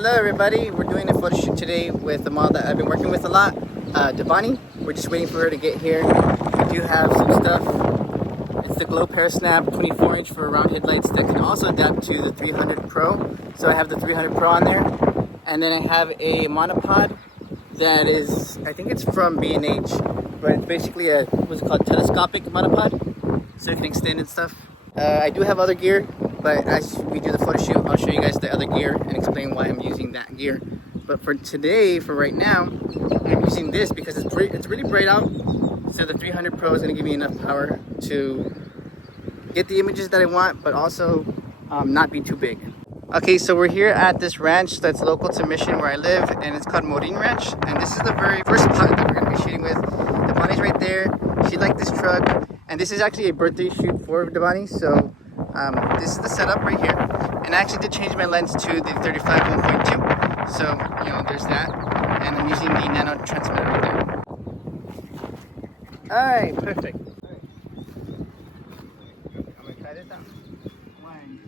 Hello everybody, we're doing a photo shoot today with the model that I've been working with a lot, Debani. We're just waiting for her to get here. We do have some stuff. It's the Glow Pair Snap 24-inch for round headlights that can also adapt to the 300 Pro. So I have the 300 Pro on there. And then I have a monopod that is, I think it's from B&H, but it's basically a, what's it called, telescopic monopod. So you can extend and stuff. I do have other gear, but as we do the photo shoot, I'll show you guys the other gear and explain why I'm using that gear. But for today, for right now, I'm using this because it's really bright out. So the 300 Pro is going to give me enough power to get the images that I want, but also not be too big. Okay, so we're here at this ranch that's local to Mission where I live, and it's called Morin Ranch. And this is the very first spot that we're going to be shooting with. Debani's right there. She liked this truck. And this is actually a birthday shoot for Debani, so this is the setup right here. And I actually did change my lens to the 35 1.2, so you know there's that. And I'm using the nano transmitter right there. All right, perfect. All right. I'm gonna try this out. 1,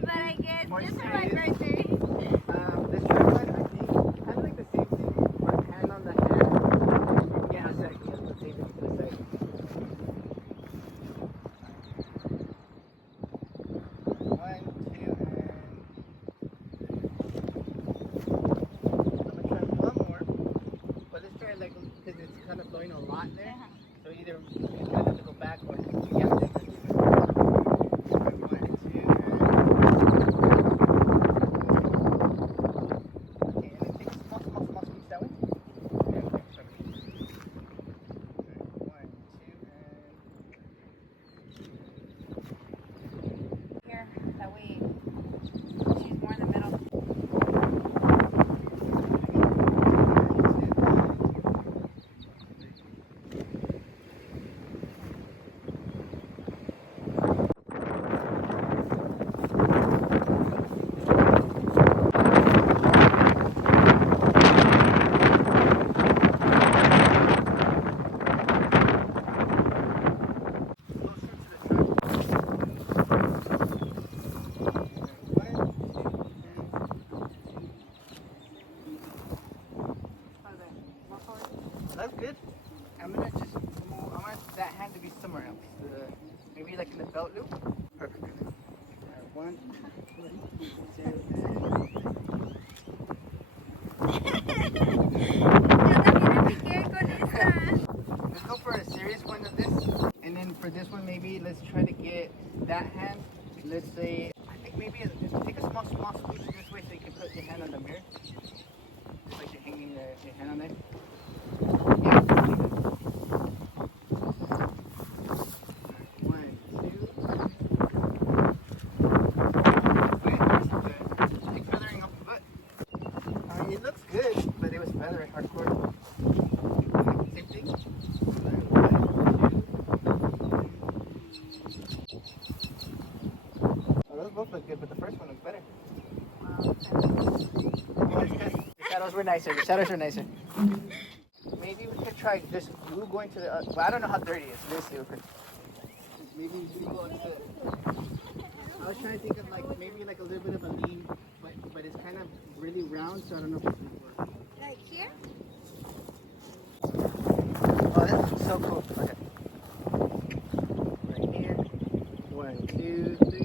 But I guess just for my birthday. This tripod, I think, kind of like the same thing, but hand on the hand. Yeah, exactly. Let's save it to the side. 1, 2, and I'm gonna try one more, but let's try like because it's kind of blowing a lot there. So either you have to go back or yeah. That's good. I'm gonna just move. I want that hand to be somewhere else. Maybe like in the belt loop. Perfect. 1, 2. Let's go for a serious one of this, and then for this one maybe let's try to get that hand. Let's say I think maybe just take a small squeeze this way so you can put your hand on the mirror, just like you're hanging your hand on there. It looks good, but it was feathering hardcore. Same thing. Oh, those both look good, but the first one looks better. The shadows were nicer. The shadows were nicer. Maybe we could try just glue going to the. Well, I don't know how dirty it is. Let's see. Maybe you should go into the. I was trying to think of like maybe like a little bit of a lean, but it's kind of really round, so I don't know if it's gonna work. Like here? Oh, that's so cool. Okay. Right here. 1, 2, 3.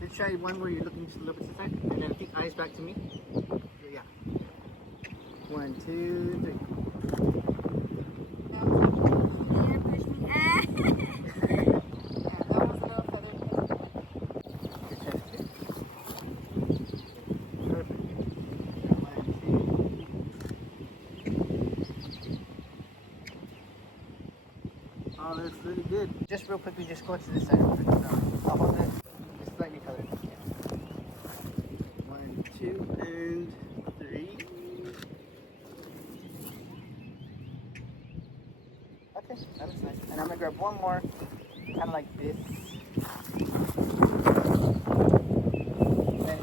Let's try one where you're looking just a little bit to the side, and then I think eyes back to me. Yeah. 1, 2, 3. Oh, that's really good. Just real quickly, just go to this side. I'll hold it. Just slightly colored. 1, 2. grab one more, kind of like this.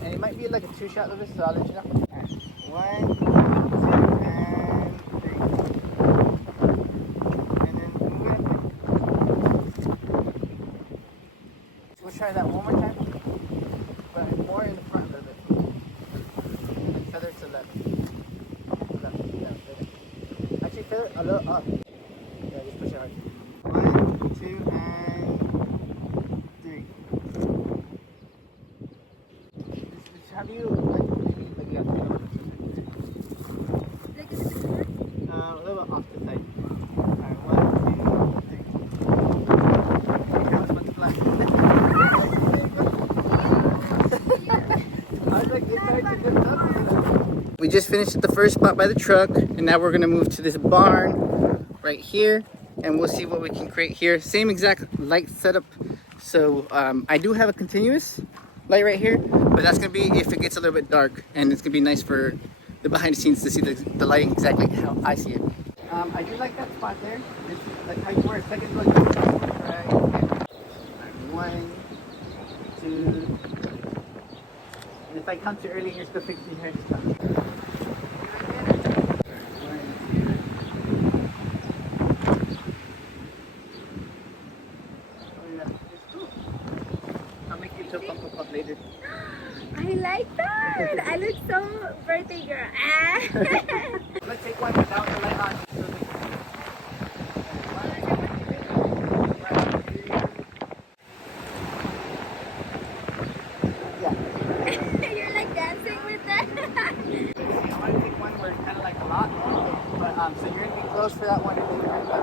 And it might be like a 2-shot of this, so I'll let you know. Alright, 1, 2, and 3. And then move it. We'll try that one more time, but more in the front a little bit. And feather to left. Left. Actually, feather a little up. Yeah, just push it hard. 1, 2, and 3. Have you like maybe like a little bit off the side? Alright, 1, 2, 3. Okay, let's put the flag. I was like, you're trying to get up. We just finished at the first spot by the truck, and now we're gonna move to this barn right here, and we'll see what we can create here. Same exact light setup. So I do have a continuous light right here, but that's gonna be if it gets a little bit dark, and it's gonna be nice for the behind the scenes to see the lighting exactly how I see it. I do like that spot there. It's like how you wear a second look. Right. 1, 2. And if I come too early and you're still fixing your hair, just come. 1, 2. Oh yeah, it's cool. I'll make you jump up later. I like that. I look so birthday girl. Let's take one without the light on. You're like dancing with that. I want to take one where it's kind of like a lot, but so you're gonna be close for that one, and then you're gonna go.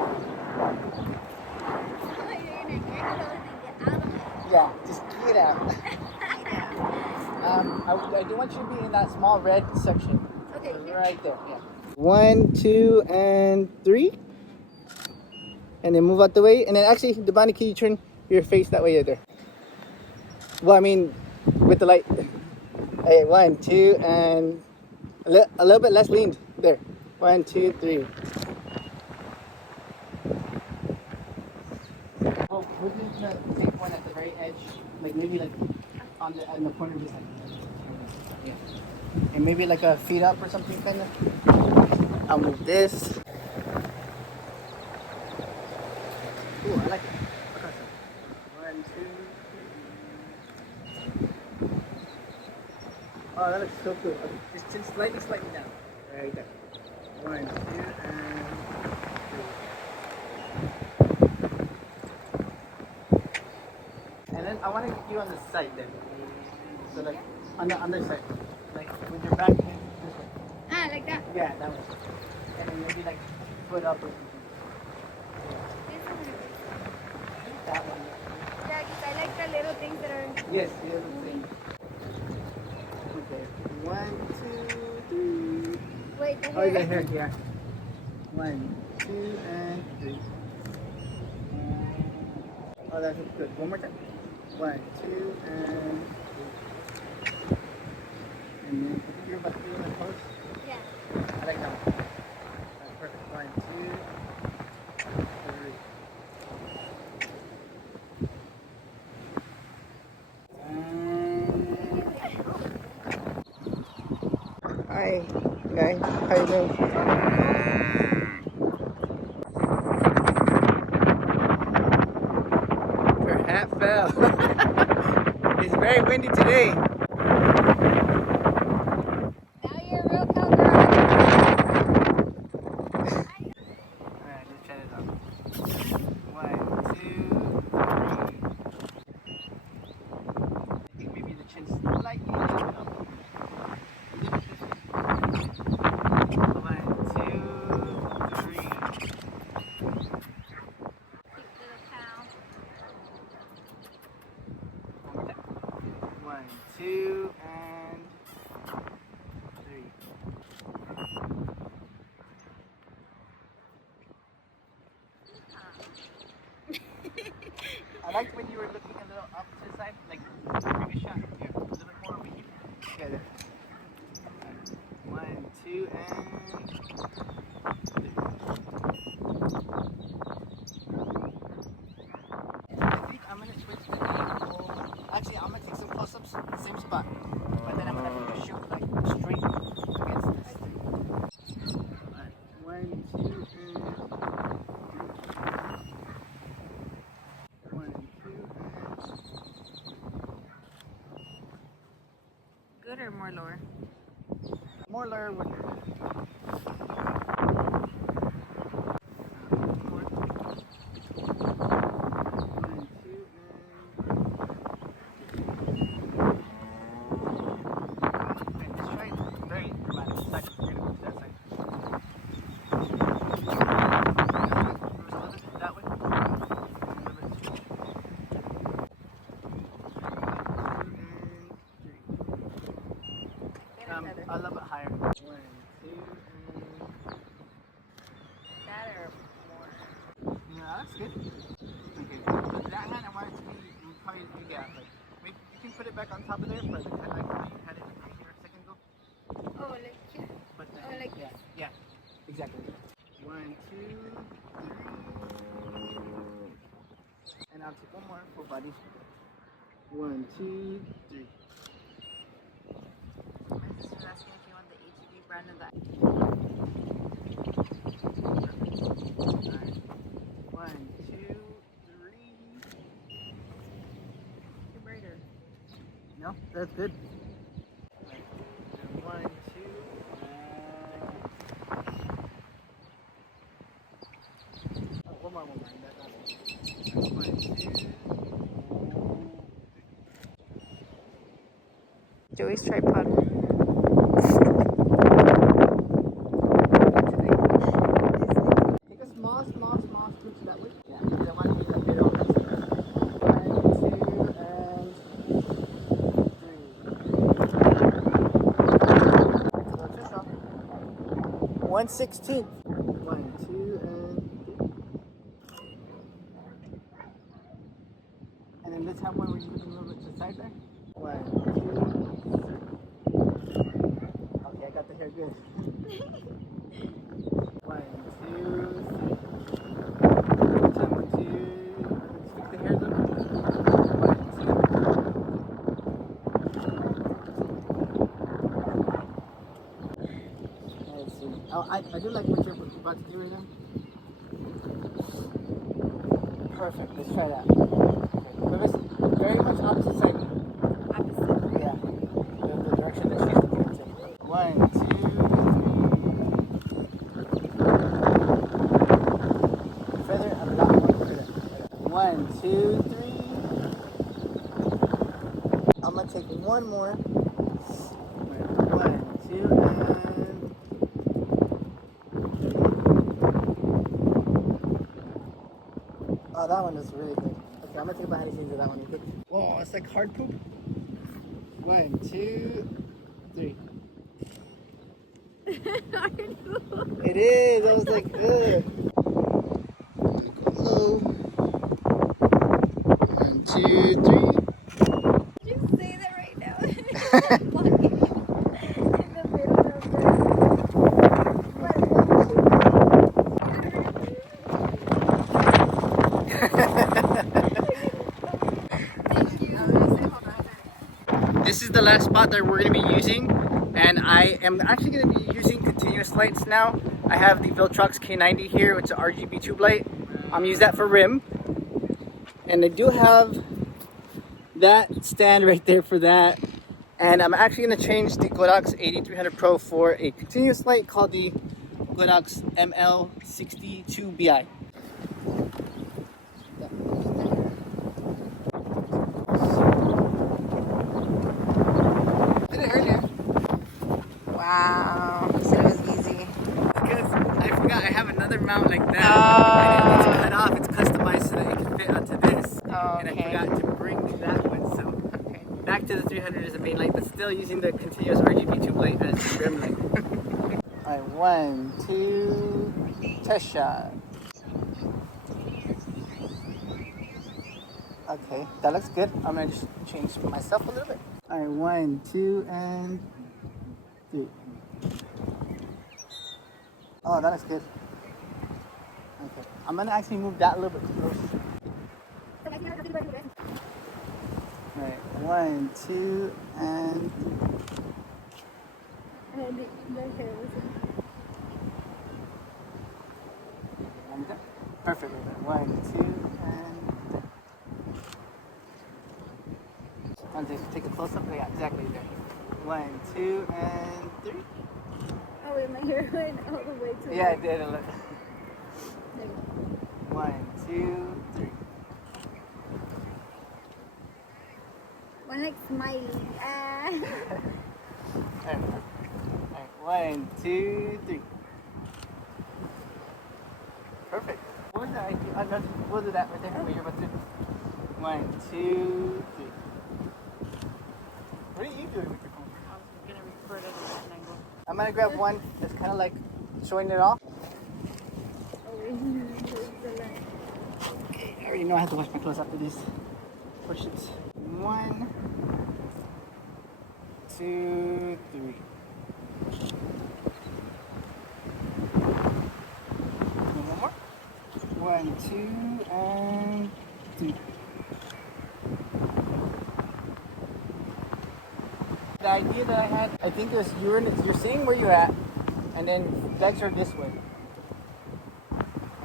You're gonna get close and get out of it. Yeah, just get out. I do want you to be in that small red section. Okay. So right there. Yeah. 1, 2, and 3. And then move out the way. And then actually, Debani, can you turn your face that way there? Well, I mean, with the light. Hey, 1, 2, and a little bit less leaned. There. 1, 2, 3. Oh, we're just gonna take one at the very edge, like maybe like on the corner of this side. Yeah. And maybe like a feet up or something, kind of. I'll move this. Ooh, I like it. 1, 2. Oh, that looks so cool. Okay, just slightly down. Right there. 1, 2, and 3. And then I want to get you on the side there. So like on the other side. Like with your back this way. Ah, like that. Yeah, that way. And then maybe like foot up or something. That one. Yeah, because I like the little things that are. Yes, the other thing. Okay. 1, 2, 3. Wait, the Oh, hair. the hair, yeah. 1, 2, and 3. Oh, that's good. One more time. 1, 2, and 3. And then I think you're about to do my pose. Yeah. I like that one. That's perfect. 1, 2, 3. Hi, guys. How you doing? Her hat fell. It's very windy today. Now you're a real cowgirl. Alright, let's try this out. 1, 2, 3. I think maybe the chin's slightly up. 1, 2, 3. Cute little cow. 1, 2, and 3. I liked when you were looking a little up to the side, like previous shot. Here, a little bit more over here. Okay, there. 1, 2, and 3. shoot like straight against this. Alright, 1, 2, and 3. 1, 2, and Good or more lower? more lower would be good. A little bit higher. 1, 2, and That or more? yeah, that's good. Okay, that hand I want it to be probably yeah, like maybe you can put it back on top of there, but kind of like how you had it right here a second ago. Oh, like here. But then, Oh, like yeah, exactly. 1, 2, 3, and I'll take one more full body. 1, 2, 3. My sister was asking if you want the HEB brand of that. Alright. 1, 2, 3. You're brighter. No, that's good. Right. 1, 2. Oh, one more. That's 1, 2. Joey's tripod. Take a small scoop that way. Yeah, because I want to use that bit over. 1, 2, and 3. 1/16. 1, 2, and 3. And then let's have one where you look a little bit to the side there. 1, 2, 3. Okay, I got the hair good. 1, 2, 3. Time 1, 2. Stick the hair a little bit. 1, 2. Let's see. Oh, I do like what you're about to do right now. Perfect. Let's try that. But it's very much opposite side. Opposite. Yeah. The direction that she's looking into. 1, 2, 3. Feather a lot more feather. 1, 2, 3. I'm gonna take one more. 1, 2, and oh, that one is really good. Okay, I'm gonna take behind the scenes of that one. You good? Whoa, it's like hard poop. 1, 2, 3. It is. That was like good. Low. 1, 2, 3. Did you say that right now? Blocking it in the middle of the... This is the last spot that we're going to be using, and I am actually going to be using continuous lights now. I have the Viltrox K90 here, which is an RGB tube light. I'm using that for rim, and I do have that stand right there for that. And I'm actually going to change the Godox 8300 Pro for a continuous light called the Godox ML62BI. Wow, you said it was easy. Because I forgot I have another mount like that. Oh. And it's cut off, it's customized so that it can fit onto this. Oh, And I okay. forgot to bring that one, so Okay. back to the 300 is the main light, but still using the continuous RGB tube light as the rim light. Alright, 1, 2, test shot. Okay, that looks good. I'm gonna just change myself a little bit. Alright, 1, 2, and 3. Oh, that looks good. Okay, I'm gonna actually move that a little bit closer. Alright, 1, 2, and 3. Perfect. One, two, and... I'll just take a close-up. Yeah, exactly there. One, two, and three. Oh wait, my hair went all the way to Yeah, it did. There you go. 1, 2, 3. One like smiley. Alright, 1, 2, 3. Perfect. What was that? We'll do that right there. What you're about to do. 1, 2, 3. What are you doing with your phone? I'm gonna record it at an angle. I'm gonna grab one that's kind of like showing it off. Oh wait, there's the line. Okay, I already know I have to wash my clothes after these pushes. 1, 2, 3. One more. 1, 2, and 3. The idea that I had, I think is you're seeing where you're at, and then legs are this way,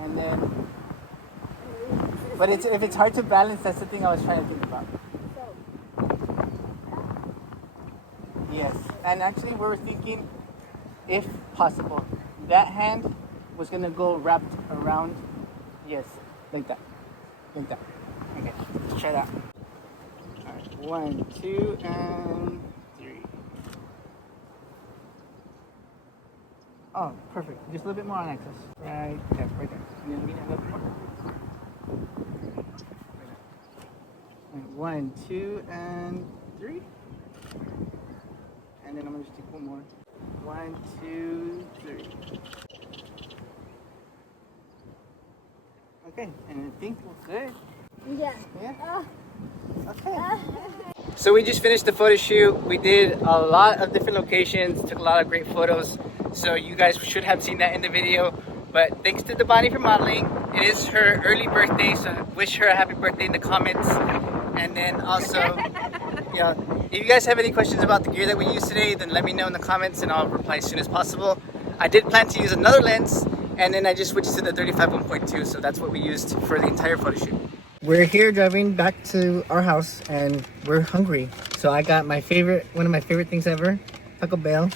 and then. But if it's hard to balance, that's the thing I was trying to think about. Yes, and actually we were thinking, if possible, that hand was gonna go wrapped around. Yes, like that, like that. Okay, let's try that. All right, 1, 2, and 3. Oh, perfect. Just a little bit more on access. Right there, right there. And then we need a little bit more. 1, 2, and 3. And then I'm gonna just take one more. 1, 2, 3. Okay, and I think we're good. Yeah. Yeah. Okay. So we just finished the photo shoot. We did a lot of different locations, took a lot of great photos. So you guys should have seen that in the video. But thanks to Debani for modeling. It is her early birthday, so wish her a happy birthday in the comments. And then also, if you guys have any questions about the gear that we used today, then let me know in the comments and I'll reply as soon as possible. I did plan to use another lens, and then I just switched to the 35 1.2, so that's what we used for the entire photo shoot. We're here driving back to our house and we're hungry. So I got my favorite, one of my favorite things ever, Taco Bell.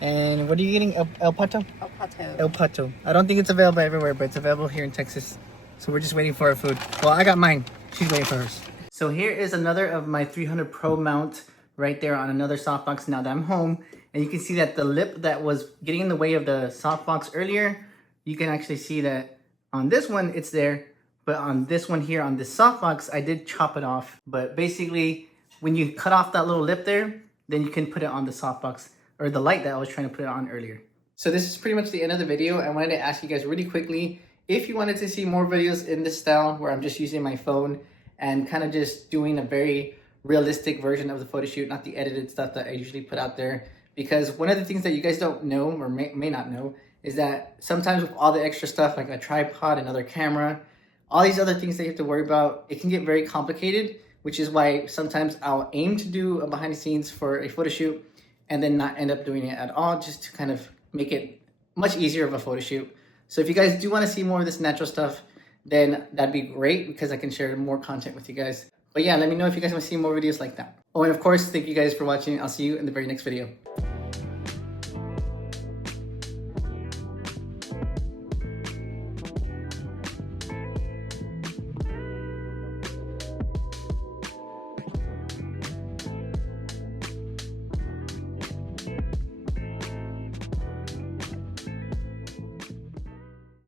And what are you getting? El Pato? El Pato. El Pato. I don't think it's available everywhere, but it's available here in Texas. So we're just waiting for our food. Well, I got mine. She's waiting for hers. So here is another of my 300 Pro mount right there on another softbox now that I'm home. And you can see that the lip that was getting in the way of the softbox earlier, you can actually see that on this one, it's there. But on this one here, on this softbox, I did chop it off. But basically, when you cut off that little lip there, then you can put it on the softbox or the light that I was trying to put it on earlier. So this is pretty much the end of the video. I wanted to ask you guys really quickly, if you wanted to see more videos in this style where I'm just using my phone and kind of just doing a very realistic version of the photo shoot, not the edited stuff that I usually put out there. Because one of the things that you guys don't know or may not know is that sometimes with all the extra stuff like a tripod, another camera, all these other things that you have to worry about, it can get very complicated, which is why sometimes I'll aim to do a behind the scenes for a photo shoot and then not end up doing it at all, just to kind of make it much easier of a photo shoot. So if you guys do want to see more of this natural stuff, then that'd be great because I can share more content with you guys. But yeah, let me know if you guys want to see more videos like that. Oh, and of course, thank you guys for watching. I'll see you in the very next video.